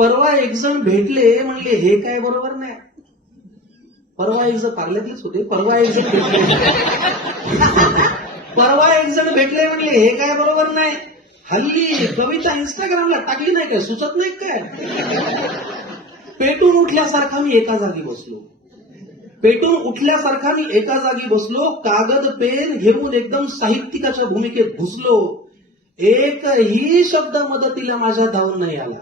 परवा एक जण भेटले, म्हणले हे काय बरोबर नाही. परवा एक जण कारल्यातलेच होते. परवा एक जण भेटले म्हणले हे काय बरोबर नाही. हल्ली कविता इंस्टाग्रामला टाकली नाही काय, सुचत नाही काय. पेटून उठल्यासारखा मी एका जागी बसलो. कागद पेन घेऊन एकदम साहित्यिकाच्या भूमिकेत घुसलो. एकही शब्द मदतीला माझ्या धावून नाही आला.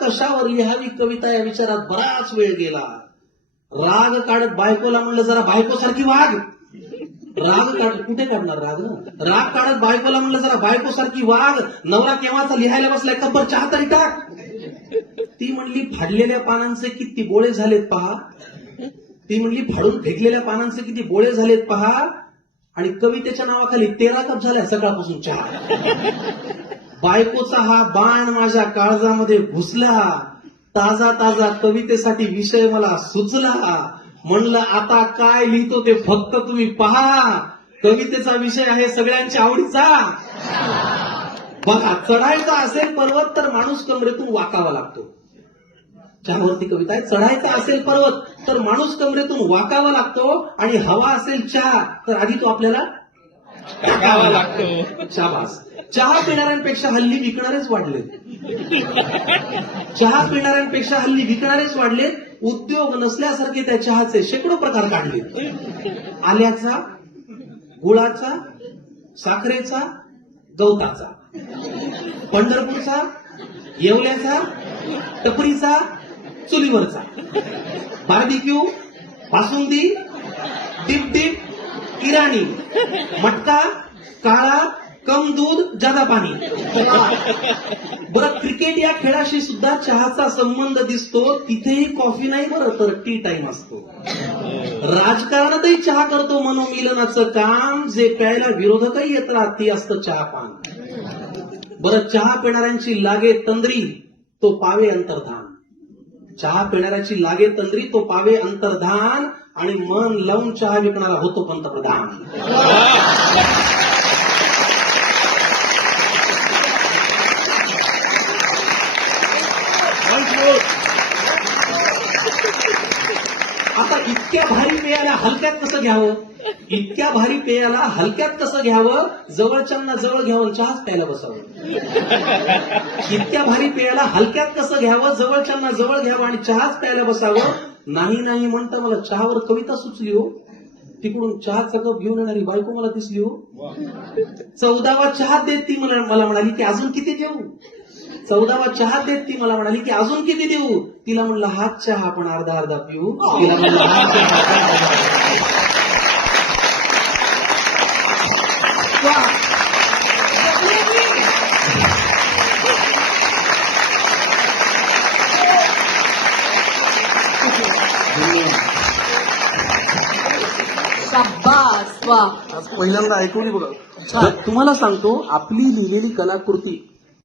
कशावर लिहावी कविता या विचारात बराच वेळ गेला. राग काढत बायकोला म्हणलं जरा बायकोसारखी वाग. कुठे काढणार राग काढत बायकोला म्हणलं जरा बायकोसारखी वाग. नवरा केव्हाचा लिहायला बसलाय, कब्बर चहा तरी टाक. ती म्हणली फाडलेल्या पानांचे किती बोळे झालेत पहा. फाडून फेकलेल्या पानांचे किती बोळे झालेत पहा. आणि कवितेच्या नावाखाली 13 कप झाल्या सकाळपासून चहा. बायकोचा हा बाण माझ्या काळजामध्ये घुसला. ताजा कवितेसाठी विषय मला सुचला. म्हणलं आता काय लिहितो ते फक्त तुम्ही पहा. कवितेचा विषय आहे सगळ्यांच्या आवडीचा. बघा, चढायचा असेल पर्वत तर माणूस कमरेतून वाकावा लागतो. चहावरती कविता आहे. चढायचा असेल पर्वत तर माणूस कमरेतून वाकावा लागतो. आणि हवा असेल चहा तर आधी तो आपल्याला टाकावा लागतो. शाबास. चहा पिणाऱ्यांपेक्षा हल्ली विकणारेच वाढले. उद्योग नसल्यासारखे त्या चहाचे शेकडो प्रकार काढले. आल्याचा, गुळाचा, साखरेचा, गवताचा, पंढरपूरचा, येवल्याचा, टपरीचा, चुलीवरचा, बार्बिक्यू, बासुंदी, डिप, इराणी, मटका, काळा, कम दूध, जादा पाणी. बरं, क्रिकेट या खेळाशी सुद्धा चहाचा संबंध दिसतो. तिथेही कॉफी नाही बरं, तर टी टाइम असतो. राजकारणातही चहा करतो मनोमिलनाचं काम. जे प्यायला विरोधकही येतात ती असतं चहापान. बरं, चहा पिणाऱ्यांची लागे तंद्री तो पावे अंतर्धान. आणि मन लावून चहा विकणारा होतो पंतप्रधान. आता इतक्या भारी पेयाला हलक्यात कसं घ्यावं. जवळच्यांना जवळ घ्यावं, चहाच प्यायला बसावं. इतक्या भारी पेयाला हलक्यात कसं घ्यावं, जवळच्यांना जवळ घ्यावं आणि चहाच प्यायला बसावं. नाही म्हणता मला चहावर कविता सुचली हो. तिकडून चहाचा कप घेऊन येणारी बायको मला दिसली हो. 14वा चहा देत ती मला म्हणाली की अजून किती देऊ. 14वा चहा देत ती मला म्हणाली की अजून किती देऊ. तिला म्हणलं हाच चहा आपण अर्धा पिऊ. तिला म्हणलं हाच चहा. शाबास, वा. आज पहिल्यांदा ऐकवली बघा. तुम्हाला सांगतो, आपली लिहिलेली कलाकृती